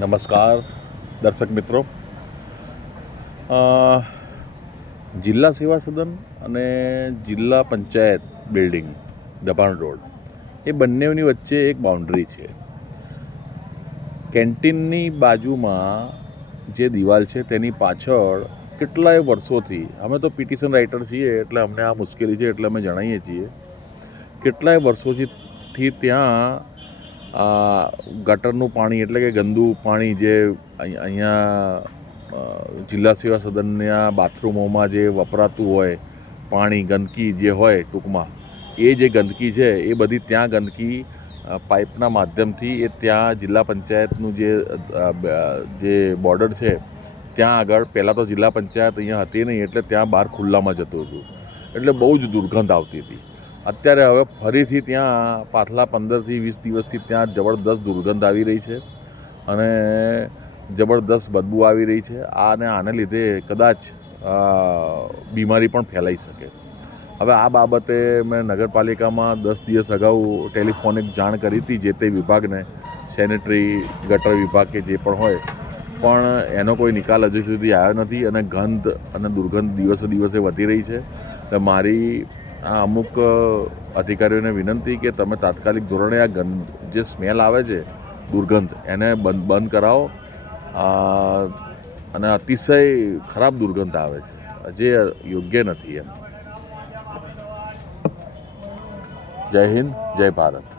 નમસ્કાર દર્શક મિત્રો, જિલ્લા સેવા સદન અને જિલ્લા પંચાયત બિલ્ડિંગ દબાણ રોડ એ બંનેની વચ્ચે એક બાઉન્ડ્રી છે. કેન્ટીનની બાજુમાં જે દિવાલ છે તેની પાછળ કેટલાય વર્ષોથી, અમે તો પિટિશન રાઇટર છીએ એટલે અમને આ મુશ્કેલી છે એટલે અમે જણાવીએ છીએ, કેટલાય વર્ષોથી ત્યાં ગટરનું પાણી એટલે કે ગંદુ પાણી જે અહીંયા જિલ્લા સેવા સદનના બાથરૂમોમાં જે વપરાતું હોય પાણી, ગંદકી જે હોય ટૂંકમાં, એ જે ગંદકી છે એ બધી ત્યાં ગંદકી પાઇપના માધ્યમથી એ ત્યાં જિલ્લા પંચાયતનું જે બોર્ડર છે ત્યાં આગળ, પહેલાં તો જિલ્લા પંચાયત અહીંયા હતી નહીં એટલે ત્યાં બહાર ખુલ્લામાં જતું હતું એટલે બહુ જ દુર્ગંધ આવતી હતી. અત્યારે હવે ફરીથી ત્યાં પાછલા 15થી 20 દિવસથી ત્યાં જબરદસ્ત દુર્ગંધ આવી રહી છે અને જબરદસ્ત બદબૂ આવી રહી છે. આને લીધે કદાચ બીમારી પણ ફેલાઈ શકે. હવે આ બાબતે મેં નગરપાલિકામાં 10 દિવસ અગાઉ ટેલિફોનિક જાણ કરી હતી જે તે વિભાગને, સેનેટરી ગટર વિભાગ કે જે પણ હોય, પણ એનો કોઈ નિકાલ હજુ સુધી આવ્યો નથી અને ગંધ અને દુર્ગંધ દિવસે દિવસે વધી રહી છે. તો મારી આ અમુક અધિકારીઓને વિનંતી કે તમે તાત્કાલિક ધોરણે આ જે સ્મેલ આવે છે, દુર્ગંધ, એને બંધ કરાવો. અને અતિશય ખરાબ દુર્ગંધ આવે છે જે યોગ્ય નથી. એમ. જય હિન્દ, જય ભારત.